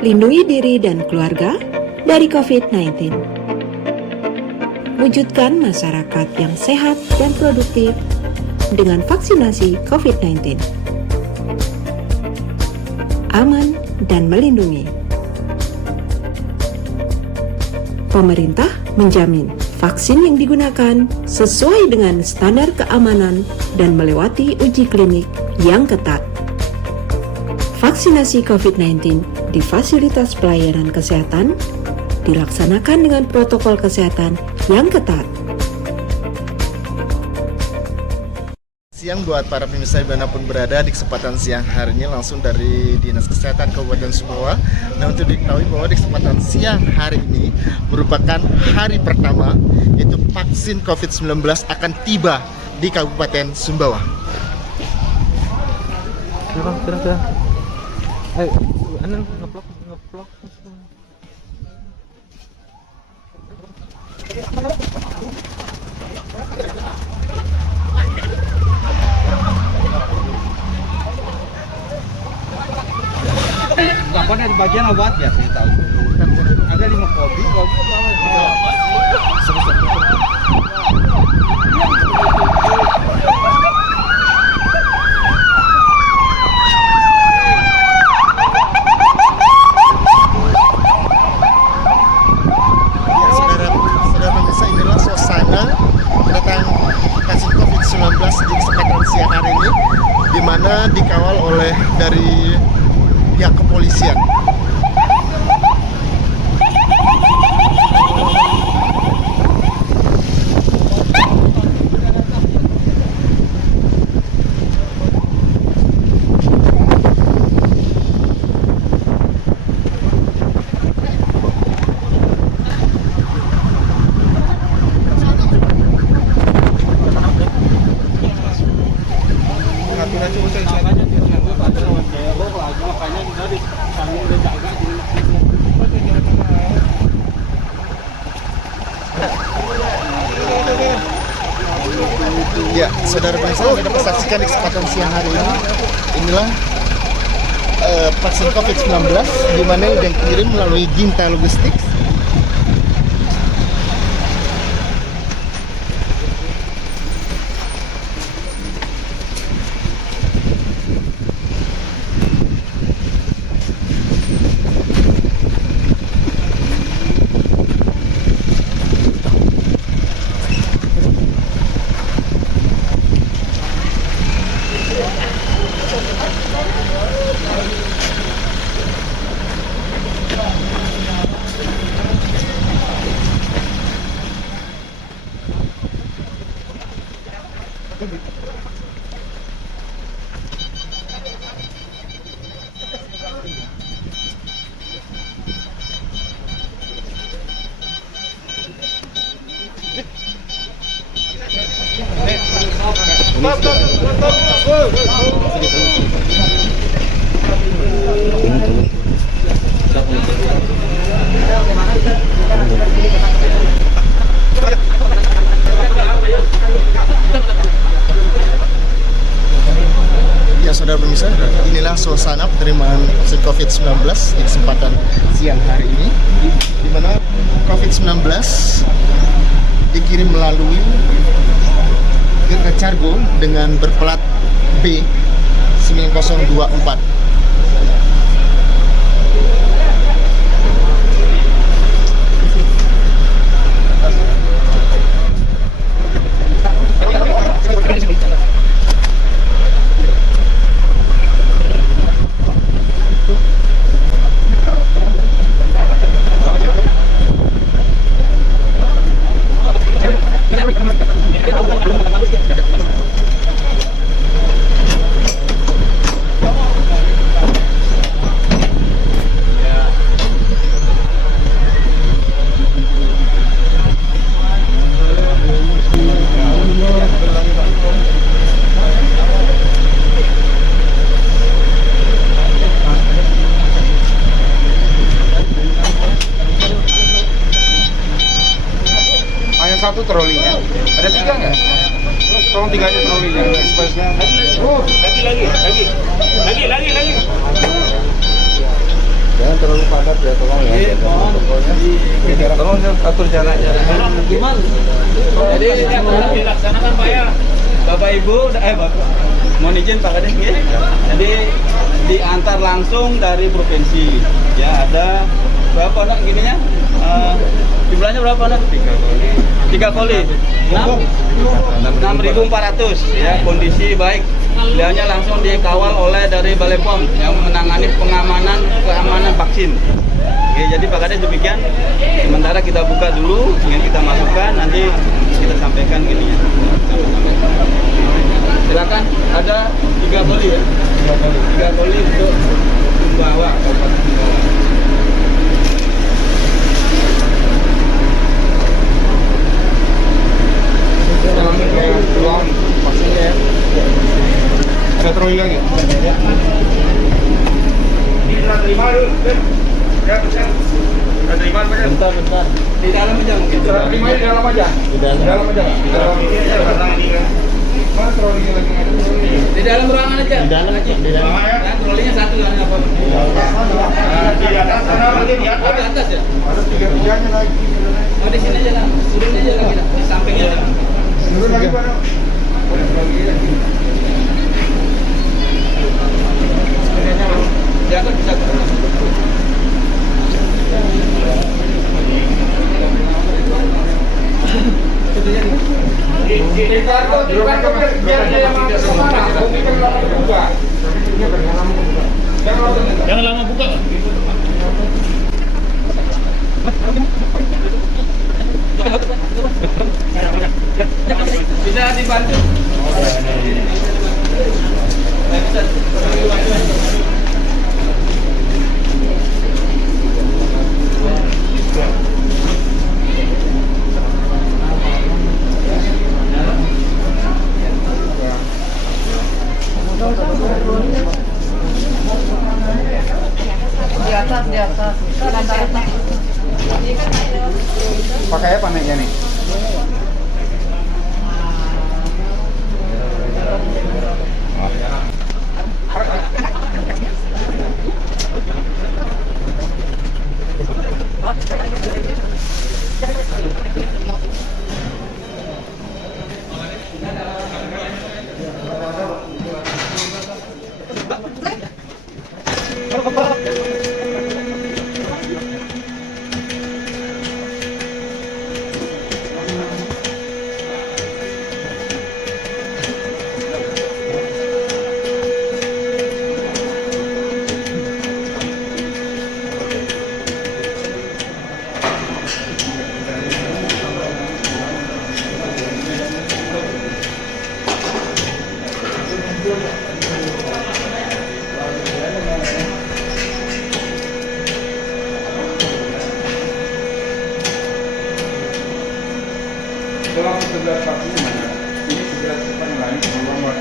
Lindungi diri dan keluarga dari COVID-19. Wujudkan masyarakat yang sehat dan produktif dengan vaksinasi COVID-19. Aman dan melindungi. Pemerintah menjamin vaksin yang digunakan sesuai dengan standar keamanan dan melewati uji klinik yang ketat. Vaksinasi COVID-19 di fasilitas pelayanan kesehatan dilaksanakan dengan protokol kesehatan yang ketat. Siang buat para pemirsa dimanapun berada, di kesempatan siang hari ini langsung dari Dinas Kesehatan Kabupaten Sumbawa. Nah, untuk diketahui bahwa di kesempatan siang hari ini merupakan hari pertama yaitu vaksin COVID-19 akan tiba di Kabupaten Sumbawa. Sudah. Ayo, Anang ngeplok. Apa dari bagian obat ya saya tahu. Ada 5 kopi Saudara pemirsa, inilah suasana kedatangan vaksin COVID-19 di kesempatan siang hari ini, di mana dikawal oleh dari pihak kepolisian. Ya, saudara pemirsa, Anda dapat saksikan di kesempatan siang hari ini. Inilah vaksin COVID-19 di mana yang dikirim melalui Ginta Logistik. Ya, saudara pemirsa, inilah suasana penerimaan vaksin COVID-19 di kesempatan siang hari ini, di mana COVID-19 dikirim melalui Ginta Cargo dengan berplat B9024. satu trolinya. Ada 3 nggak? Tolong 3 aja trolinya. Space-nya. Lagi. Dan terlalu padat ya, tolong ya. Tolong atur jaraknya. Gimana? Jadi dilaksanakan Pak ya. Bapak Ibu, mohon izin Pak Kades ya. Jadi diantar langsung dari provinsi. Ya ada berapa nak gininya? Jumlahnya berapa nak? 3 kali. 6.400 ya, kondisi baik. Beliaunya langsung dikawal oleh dari Balai POM yang menangani keamanan vaksin. Oke, jadi Pak Kades demikian. Sementara kita buka dulu, ingin kita masukkan, nanti kita sampaikan gininya. Silakan, ada 3 kali ya. 3 kali untuk membawa Kabupaten Sumbawa. Peluang vaksinnya ya. Ada troli lagi? Bentar. Di dalam aja mungkin. Terima di dalam aja. Di dalam aja. Mana trolinya lagi? Di dalam ruangan aja. Di dalam aja. Ya, trolinya satu kan apa? Di atas sana lagi di atas. Oh, di atas ya? Ada 3-3-nya lagi. Oh, di sini aja lah. Turun aja lagi lah. Di sampingnya lah. Turun lagi mana? Ya kan bisa. Jangan lama buka. Bisa dibantu. Di atas. Pakai apa naiknya nih? Kalau 11 vaksin mana? Ini 11 depan lain keluar.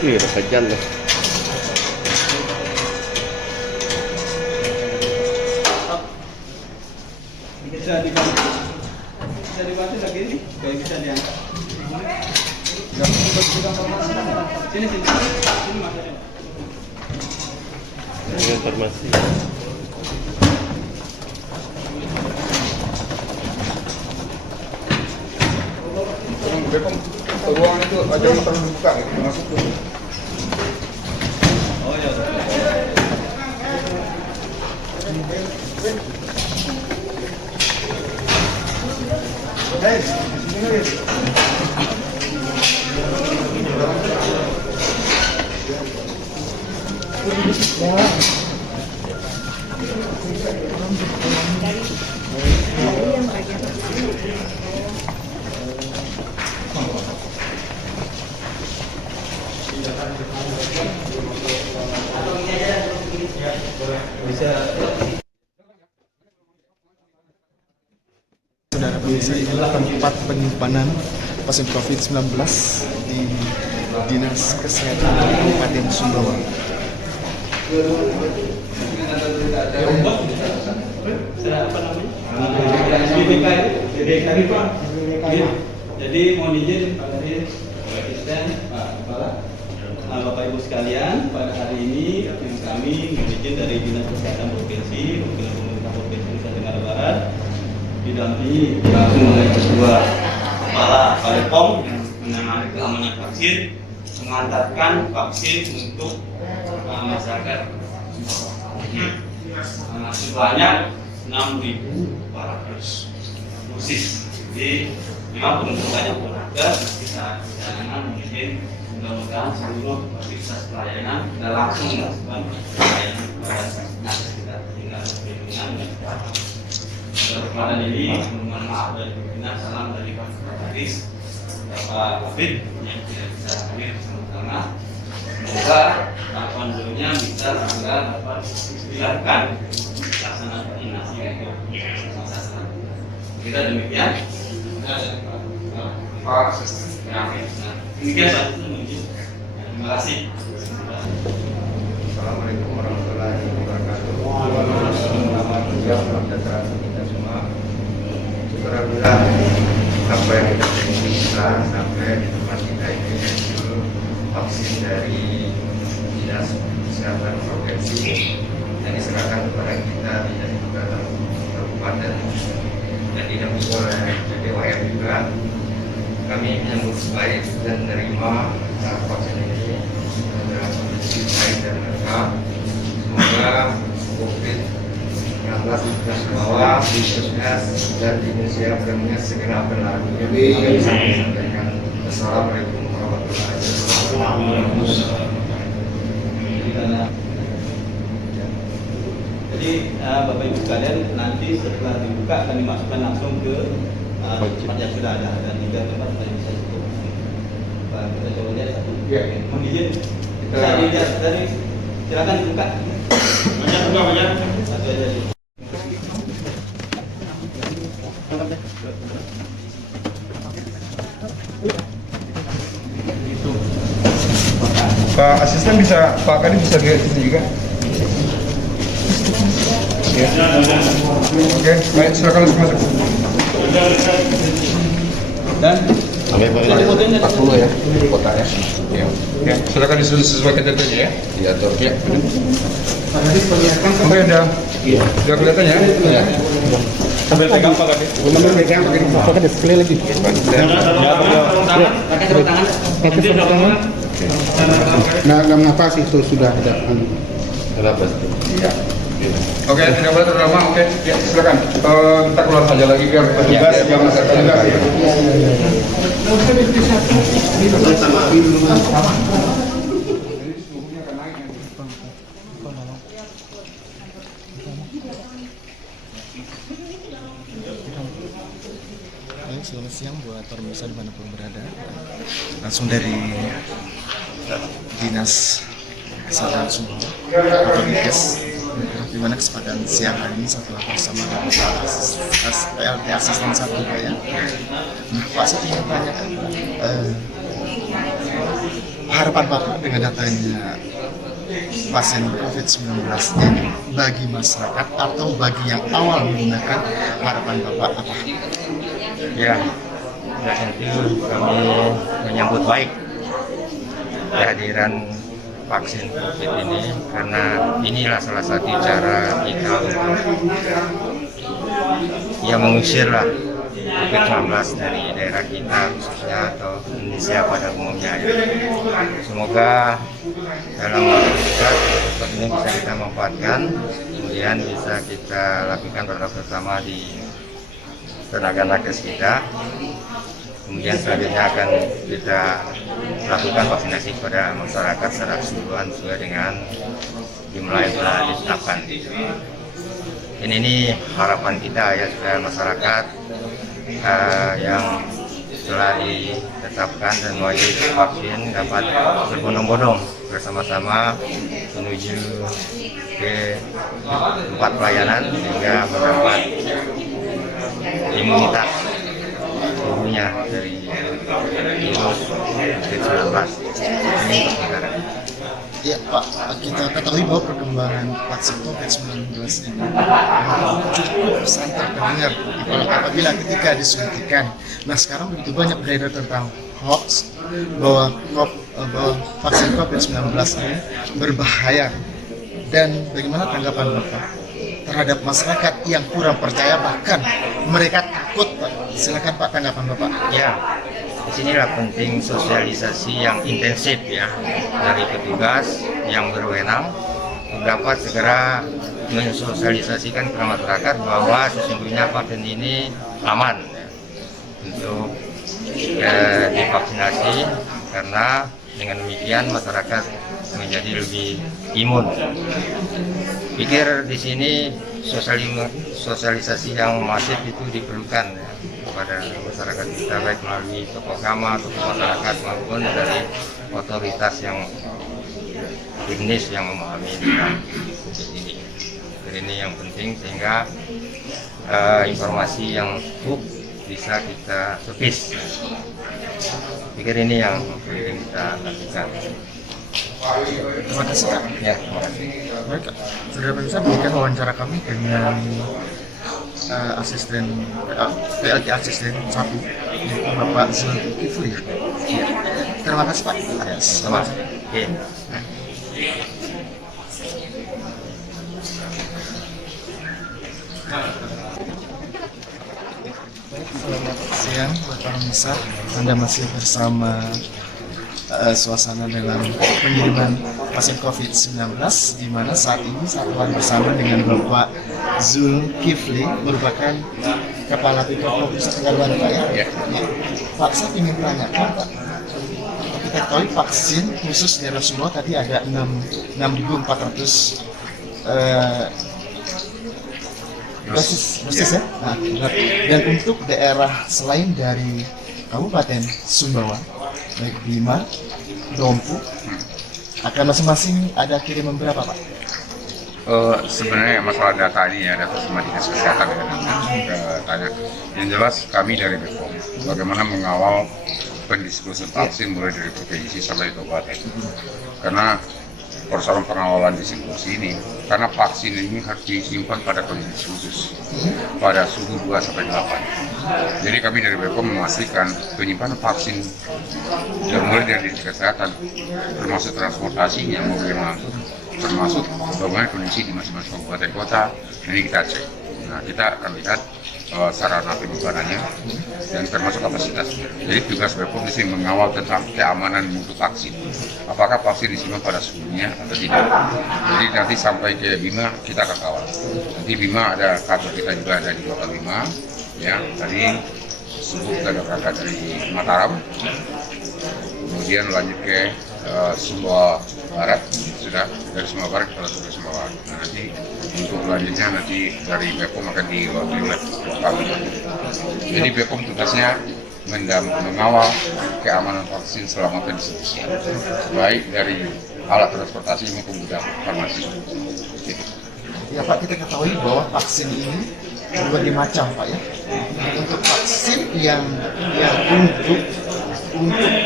Ini rasa jalan. Bisa dibantu lagi nih, kayak bisa diangkat. Sini masuk. Ini informasi. Bepom, ruangan itu aja terus buka gitu, masuk dulu. Oh ya. Guys, sini lagi. Saudara pemirsa, inilah tempat penyimpanan pasien COVID-19 di Dinas Kesehatan Kabupaten Sumbawa. Apa DBK itu, DBK itu Pak. Ya. Jadi mohon izin Pak Kadin, Pak Asisten, Pak Kepala, Bapak Ibu sekalian, pada hari ini kami mohon izin dari Dinas Kesehatan Provinsi, Wakil Pemerintah Provinsi Nusa Tenggara Barat, didampingi langsung oleh Ketua Kepala Bepom yang menangani keamanan vaksin, mengantarkan vaksin untuk masyarakat. Sebanyak 6.400 dosis. Jadi memang penunjukannya berharga kita perjalanan mungkin mudah-mudahan seluruh fasilitas pelayanan kita langsung melakukan pelayanan kepada nakes kita tinggal perlindungan dan kesempatan ini mohon maaf dari pimpinan, salam dari Pak Kadis, Bapak Afid yang tidak bisa hadir bersama-sama. Semoga tahapan dulunya bisa segera dapat dilakukan pelaksanaan vaksinasi untuk masyarakat. Kita demikian. Pak, demikian Pak. Terima kasih. Assalamualaikum warahmatullahi wabarakatuh. Selamat sejahtera kita semua. Alhamdulillah apa yang kita bisa sampai di tempat kita ini yaitu vaksin dari Dinas Kesehatan Provinsi yang diserahkan kepada kita dari kabupaten dan didampingi oleh DWR juga. Kami menyambut baik dan menerima vaksin ini dalam kondisi baik dan lengkap. Semoga COVID-19 kita semua khususnya dan di Indonesia benar-benar segera berlalu. Kami sampaikan Assalamualaikum warahmatullahi wabarakatuh. Jadi Bapak Ibu sekalian, nanti setelah dibuka kami masukkan langsung ke tempat yang sudah ada dan 3 tempat yang bisa cukup. Kita coba lihat satu. Mohon izin. Bisa dilihat dari, silakan dibuka. Banyak. Satu aja. Pak Asisten bisa, Pak Kadin bisa lihat sini juga. Ya. Oke, baik, silakan langsung masuk. Dan Jadi fotonya 40 ya kotanya. Ya. ya, silakan disesuaikan datanya ya. Diatur. Ya. Oke, udah kelihatan ya. Ya. Sambil pegang Pak Kadin. Sambil pegang pakai display lagi. pakai sarung tangan. Pakai sarung tangan. Nggak mengapa sih itu sudah ada. Kenapa? Iya. Oke, tidak boleh terlama. Oke, ya silakan. Kita keluar saja lagi biar petugas yang masih terlibat. Selamat siang buat pemirsa dimanapun berada. Langsung dari Dinas Kesehatan Sumbawa atau Dinkes, di mana kesempatan siang hari ini setelah bersama PLT Asisten 1 Pak ya. Nah, Pak, saya ingin tanyakan harapan Bapak dengan datanya pasien COVID-19 ini bagi masyarakat atau bagi yang awal menggunakan, harapan Bapak apa? Ya, tentu kami menyambut baik kehadiran vaksin COVID ini karena inilah salah satu cara kita untuk mengusirlah COVID-19 dari daerah kita khususnya atau Indonesia pada umumnya. Semoga dalam waktu dekat ini bisa kita manfaatkan, kemudian bisa kita lakukan bersama di tenaga nakes kita. Kemudian selanjutnya akan kita lakukan vaksinasi kepada masyarakat secara keseluruhan sesuai dengan jumlah yang telah ditetapkan. Ini harapan kita ya supaya masyarakat yang telah ditetapkan dan wajib vaksin dapat berbondong-bondong bersama-sama menuju ke tempat pelayanan sehingga mendapat imunitas tubuhnya dari virus COVID-19. Ya Pak, kita ketahui bahwa perkembangan vaksin COVID-19 ini cukup santer terdengar apabila ketika disuntikan. Nah sekarang begitu banyak beredar tentang hoax bahwa vaksin COVID-19 ini berbahaya. Dan bagaimana tanggapan Bapak terhadap masyarakat yang kurang percaya, bahkan mereka takut, Pak? Silakan Pak, tanggapan Bapak. Ya, disinilah penting sosialisasi yang intensif ya dari petugas yang berwenang dapat segera mensosialisasikan ke masyarakat bahwa sesungguhnya vaksin ini aman untuk divaksinasi, karena dengan demikian masyarakat menjadi lebih imun. Pikir di sini sosialisasi yang masif itu diperlukan ya, kepada masyarakat kita, baik melalui tokoh agama, tokoh masyarakat maupun dari otoritas yang teknis yang memahami tentang ini. Ini yang penting sehingga informasi yang utuh bisa kita tepis. Pikir ini yang penting kita lakukan. Terima kasih Kak. Ya, terima kasih. Baik Kak, saudara pemirsa, demikian wawancara kami dengan asisten PLT asisten 1 yaitu Bapak Zulkifli. Ya. Terima kasih Pak. Sama. Oke. Selamat siang buat para pemirsa. Anda masih bersama suasana dalam pengiriman pasien COVID-19, di mana saat ini satuan bersama dengan Bapak Zulkifli, merupakan Kepala BPOM Nusa Tenggara Barat, Pak ya? Ya. Pak, saya ingin tanyakan Pak, kita ketahui vaksin khusus daerah Sumbawa tadi ada 6.400 dosis ya. Nah, dan untuk daerah selain dari Kabupaten Sumbawa, baik Bima, Dompu, akan masing-masing ada kiriman berapa Pak? Sebenarnya masalah data ini ya, data sama dinas kesehatan ya, tanya. Yang jelas kami dari BPOM bagaimana mengawal pendistribusian vaksin mulai dari provinsi sampai kabupaten. Karena persoalan pengawalan distribusi ini, karena vaksin ini harus disimpan pada kondisi khusus, pada suhu 2-8. Jadi kami dari BPOM memastikan penyimpanan vaksin yang mulai dari dinas kesehatan, termasuk transportasinya, mobil langsung, termasuk bagaimana kondisi di masing-masing kabupaten kota, ini kita cek. Nah, kita akan lihat sarana penyimpanannya dan termasuk kapasitasnya. Jadi tugas BPOM di sini mengawal tentang keamanan mutu vaksin. Apakah vaksin disimpan pada suhunya atau tidak. Jadi nanti sampai ke Bima kita akan kawal. Nanti Bima ada kantor kita juga ada di Kota Bima. Ya, tadi subuh kita ada berangkat dari Mataram, kemudian lanjut ke Sumbawa Barat, sudah dari Sumbawa Barat ke Sumbawa Barat. Nah, nanti untuk selanjutnya nanti dari BPOM akan diwakili oleh kami. Jadi BPOM tugasnya mengawal keamanan vaksin selama pendistribusian, baik dari alat transportasi maupun gudang farmasi. Gitu. Ya Pak, kita ketahui bahwa vaksin ini berbagai macam Pak ya. Untuk vaksin yang untuk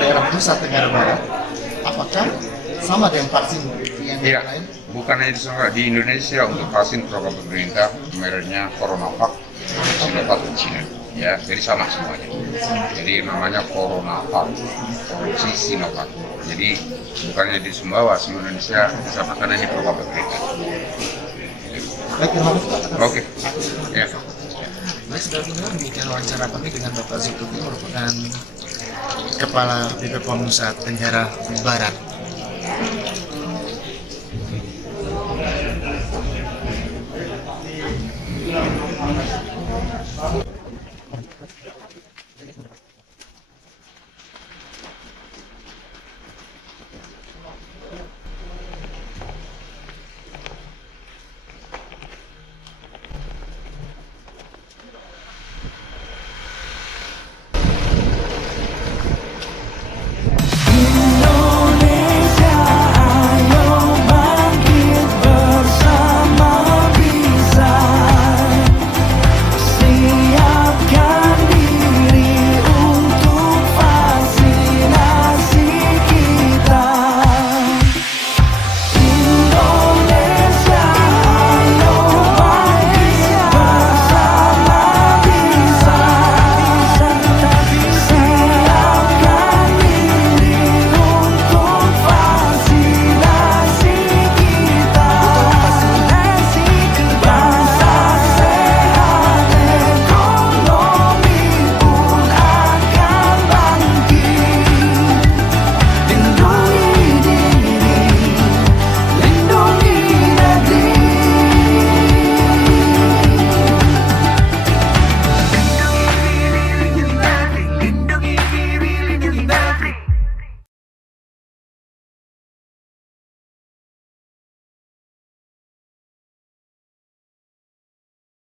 daerah Nusa Tenggara Barat, apakah sama dengan vaksin yang lain? Bukan hanya di Indonesia, untuk vaksin program pemerintah mereknya CoronaVac, Sinovac dan Cina. Ya, jadi sama semuanya. Jadi namanya CoronaVac, produksi Sinovac. Jadi bukannya di Sumbawa, seluruh Indonesia sama, karena ini program pemerintah. Baik, terima kasih Pak. Oke. Ya. Baik, saudara pendengar, demikian wawancara kami dengan Bapak Zulkifli, merupakan Kepala BPOM Nusa Tenggara Barat.